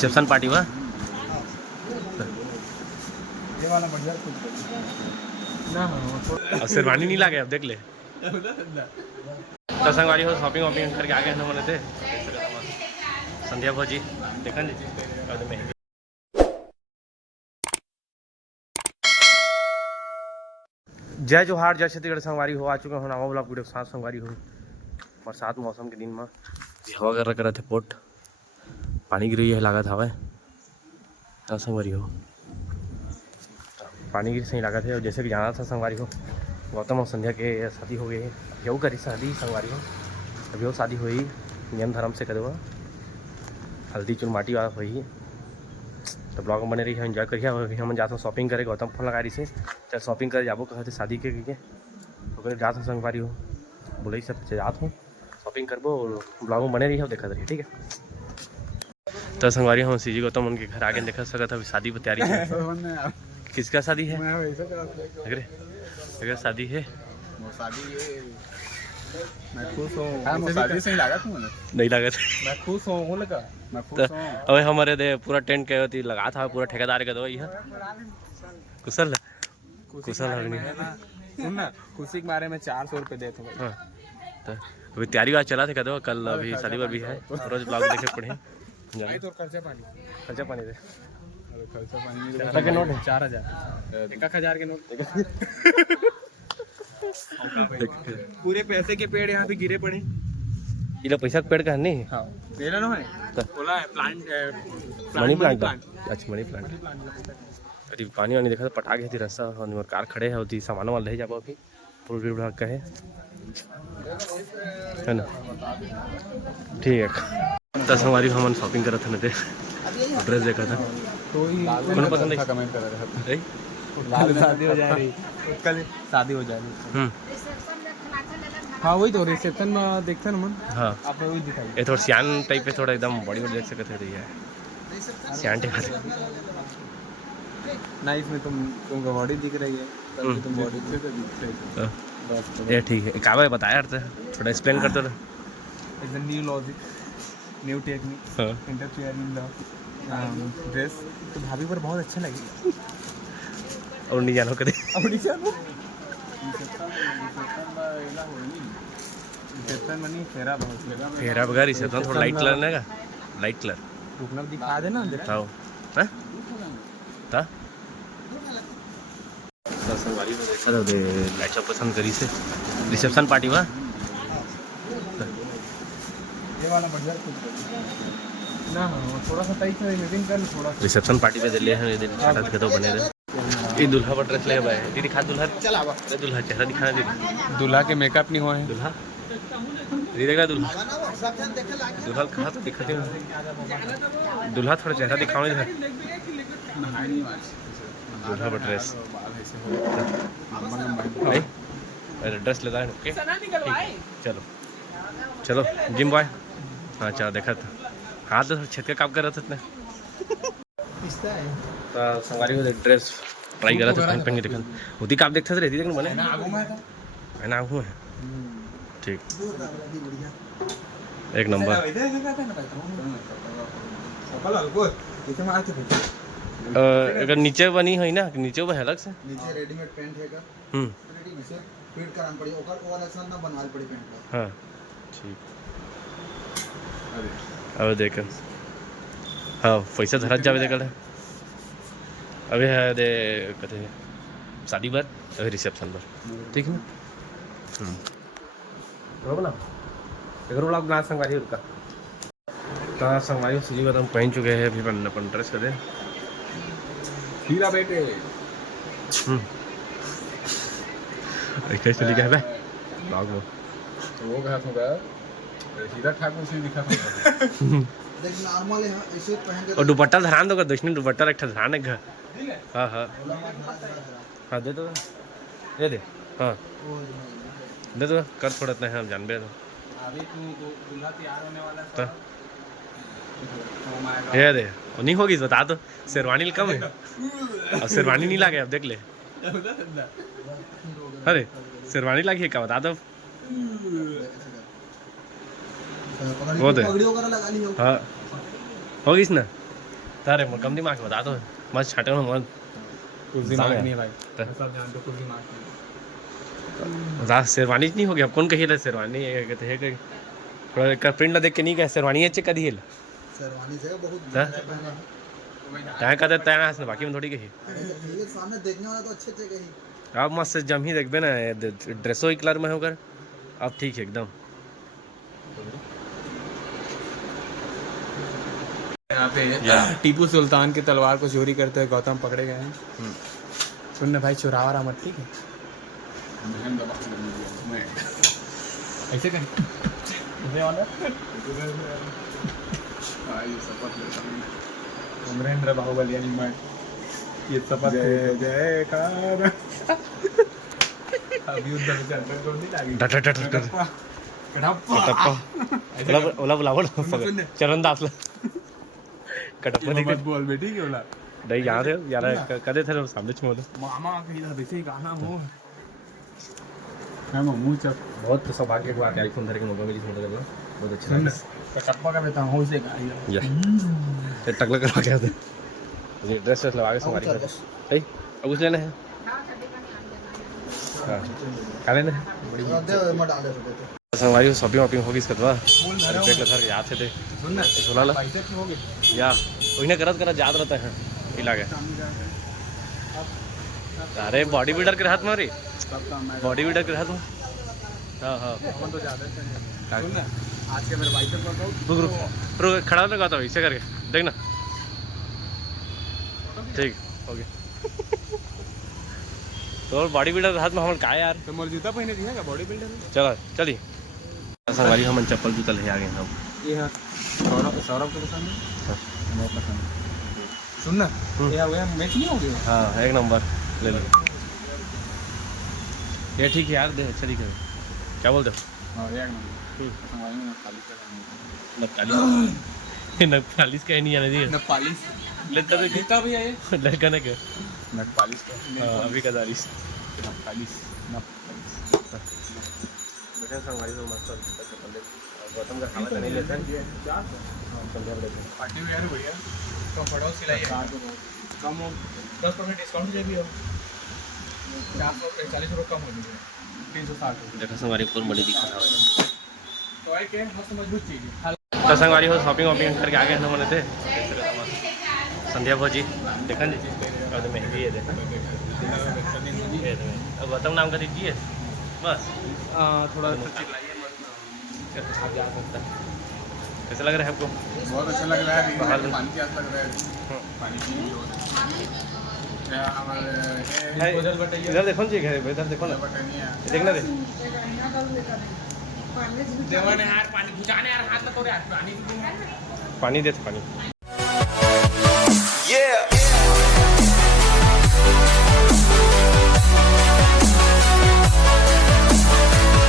Reception party हुआ अब शेरवानी नहीं लागे अब देख ले तो संगवारी हो शॉपिंग वॉपिंग करके आ गए हम थे संध्या भोजी देखा जी जय जोहार जय छत्तीसगढ़ संगवारी हो आ चुके हो नवा वाला वीडियो साथ संगवारी हो बरसात मौसम के दिन में हवा कर रहे थे पोट पानी गिरी है लागत हवा संगवारी हो पानी गिरी सही लागत है और जैसे कि जाना था संगवारी हो गौतम और संध्या के शादी हो गई है यू करी शादी संगवारी हो अभी वो शादी हुई नियम धर्म से करे हल्दी चुनमाटी वाला हुई तो ब्लॉग में बने रही है एंजॉय करिए अभी हम जाते हैं शॉपिंग करे गौतम फोन लगा रही से चल शॉपिंग करे जाबो कहते शादी के तो जात हूँ संगवारी हो बोले सब जात हूँ शॉपिंग करबो ब्लॉग में बने रही है देखा रही ठीक है तो संगवारी हम सीजी गौतम उनके घर आगे देखा सकता अभी शादी की तैयारी है किसका शादी है अगर शादी है मैं खुश हूँ शादी से ही लागत हूँ नहीं लागत मैं खुश हूँ लगा मैं खुश हूँ अबे हमारे दे पूरा टेंट के होती लगा था पूरा ठेकेदार के दो ये कुशल कुशल हरनी सुन ना खुशी के बारे में 400 रुपये देते भाई हाँ तो अभी तैयारी वाला चला थे कदो कल अभी शादी पर भी है रोज ब्लॉग देखे पड़े जाए तो खर्चा पानी दे खर्चा पानी के नोट 4000 1000 के नोट पूरे पैसे के पेड़ यहाँ पे गिरे पड़े ये लोग पैसा के पेड़ का नहीं हाँ मेरा ना है बोला है प्लांट मनी प्लांट अच्छा मनी प्लांट अरे पानी वानी देखा तो पटा गई थी रास्ता और कार खड़े है होती सामान वाल ले जाबो अभी पूरे विभाग का है ना ठीक है 10 हमारी हम शॉपिंग करा था ना ड्रेस देखा था तो ही पसंद है कमेंट कर रहे थे लाल शादी हो जा रही कल शादी हो जा रही हाँ वही तो रिसेप्शन में देखते ना मन हाँ आप वही दिखाई ये थोड़ा सियान टाइप पे थोड़ा एकदम बॉडी देख सकते थे ये सियान टाइप ना इसमें तुमको बॉडी दिख रही है तब तुम बॉडी से दिख रही है ये ठीक है काबा बताया यार थोड़ा एक्सप्लेन करते थे it's the new logic new technique interfere in the dress तो भाभी पर बहुत अच्छा लगेगा और नहीं जानो कदे अब नहीं जानो फेरा बगैर रिसेप्शन थोड़ा लाइट कलर लेगा लाइट कलर रुकना दिखा देना बताओ हैं ता संगवारी में देखा था लाइट सब पसंद करी से रिसेप्शन पार्टी हुआ ये वाला बढ़िया ना थोड़ा सा टाइट है मीटिंग कर थोड़ा रिसेप्शन पार्टी पे दिले हैं दिन छठा के तो बने रहे ये दुल्हा पर ड्रेस ले भाई दीदी खा दुल्हा चला बा दुल्हा चेहरा दिखाना दीदी दूल्हा के मेकअप नहीं हुए दुल्हा दीदी देख रहा दुल्हा दुल्हा कहाँ तो दिखा दुल्हा थोड़ा चेहरा दिखाओ इधर दुल्हा पर ड्रेस ड्रेस लेता है ओके चलो चलो जिम बॉय हाँ चलो देखा था हाँ तो छत का काम कर रहा था इतने संगवारी को ड्रेस ट्राई करा था पहन के देखा होती काम देखता था रहती लेकिन बने मैं आगू है ठीक एक नंबर अगर नीचे बनी हुई ना नीचे वो है अलग से नीचे रेडीमेड पैंट हैगा से फिट करान पड़ी ओकर वाला साथ ना बनवाल पड़ी पैंट हां ठीक अब देख हाँ पैसा धरत जावे देखल है अभी है दे कहते शादी पर अभी रिसेप्शन पर ठीक है ना ना एक रोला ग्लास संगवारी उसका तो संगवारी सीजी को हम पहन चुके हैं अभी अपन ड्रेस कर दे हीरा बेटे कैसे लिखा है बे ब्लॉग में वो कहा था हीरा ठाकुर से दिखा था देख नॉर्मल है ऐसे पहन के और दुपट्टा धरान दो दक्षिण दुपट्टा एक धरान है हाँ हाँ हाँ दे दो दे हाँ दे दो कर थोड़ा इतना है हम जानबे तो अभी तू दूल्हा तैयार होने वाला है ये दे नहीं होगी बता तो शेरवानी कम है अब शेरवानी नहीं लागे अब देख ले अरे शेरवानी लागी है क्या बता दो वो दे हाँ होगी ना तारे कम दिमाग के बता दो मत छाटे ना मत कुछ दिमाग सामने। नहीं है भाई, तो- सब जानते हो, कुछ दिमाग नहीं है। ज़्यादा शेरवानी नहीं हो गया अब कौन कही शेरवानी है कहते हैं कि थोड़ा का प्रिंट देख के नहीं कहे शेरवानी अच्छे कदी हिल शेरवानी से बहुत हाँ? महंगा पहना है। तय कहते तय हंसने बाकी में थोड़ी कही ये सामने देखने वाला तो अच्छे कहीं। अब मस्त से जम ही देखबे ना ड्रेसो ही कलर में होकर अब ठीक है एकदम यहाँ पे या। टीपू सुल्तान की तलवार को चोरी करते हुए गौतम पकड़े गए हैं। सुन ना भाई, चुरावा रहा मत, ठीक है? ऐसे कर उमरेंद्र बाहुबली यानी मैं ये शपथ जय जयकार अभी उधर से अंदर जोड़ नहीं लगी डट डट डट डट कड़प्पा कटप्पा ओला ओला ओला सुन। चरण दास कटप्पा मत देख बोल बेटी के बोला नहीं यहाँ थे यार कदे थे सामने छमो मामा कहीं था वैसे ही गाना हो मैं मुंह चप बहुत सौभाग्य को आके आईफोन धरे के मौका मिली फोटो करना बहुत अच्छा सुन लगा कटप्पा का बेटा हो से गाड़ी या ये टकला करवा के आते ये ड्रेस वेस लगा के संवारी चल कर बस। ए अब कुछ लेना है हाँ खा लेना है दे मत डाले तो देते। संवारी को शॉपिंग वॉपिंग होगी इसके बाद पेट लगा के याद थे सुन ना सोला ला पैसे क्यों हो गए या उन्हें करत याद रहता है इला के अरे बॉडी बिल्डर के हाथ में रे सब काम मैं बॉडी बिल्डर के हाथ में हाँ हाँ हम तो ज्यादा चाहिए सुन ना आज के मेरे बाइक पर रुक रुक रुक खड़ा लगाता हूँ इसे करके देखना ठीक हो गया तो बॉडी बिल्डर के हाथ में हमारे का यार तो मोर जूता पहने दिया क्या बॉडी बिल्डर चलो चलिए संगवारी हम चप्पल जूता ले आ गए हम ये हाँ सौरभ के पसंद है बहुत पसंद है सुन ना ये हो गया मैच नहीं हो गया हाँ एक नंबर ले लो ये ठीक है यार दे चलिए करो क्या बोलते हो हाँ एक नंबर संगवारी में खाली कर नक्कालीस का ही नहीं आने दिए न पालिश लेता तो कितना भी है ये लड़का ने क्या न पालिश का अभी का दारिश न पालिश न बेटा संगवारी तो मस्त चप्पल ले गौतम का खाना नहीं लेते हैं संध्या बड़े पार्टी में यार भैया तो पड़ोस सिलाई है कम हो 10% डिस्काउंट जो भी हो 440 रुपये कम हो जाएगा 360 देखा संगवारी कौन बड़ी दिखा रहा है तो आई के मस्त मजबूत चीज़ तो संगवारी हो शॉपिंग वॉपिंग करके आ गए हम मने थे संध्या भोजी देखा जी और महंगी है देखा अब गौतम नाम का दीजिए बस थोड़ा चिल्लाइए मत आप जा सकता है कैसा लग रहा है आपको बहुत अच्छा लग रहा है बाहर पानी प्यास लग रहा है पानी पी क्या हमारे इधर देखो जी इधर देखो ना देखना रे देवन यार पानी बुझाने यार हाथ में तो यार पानी पानी दे पानी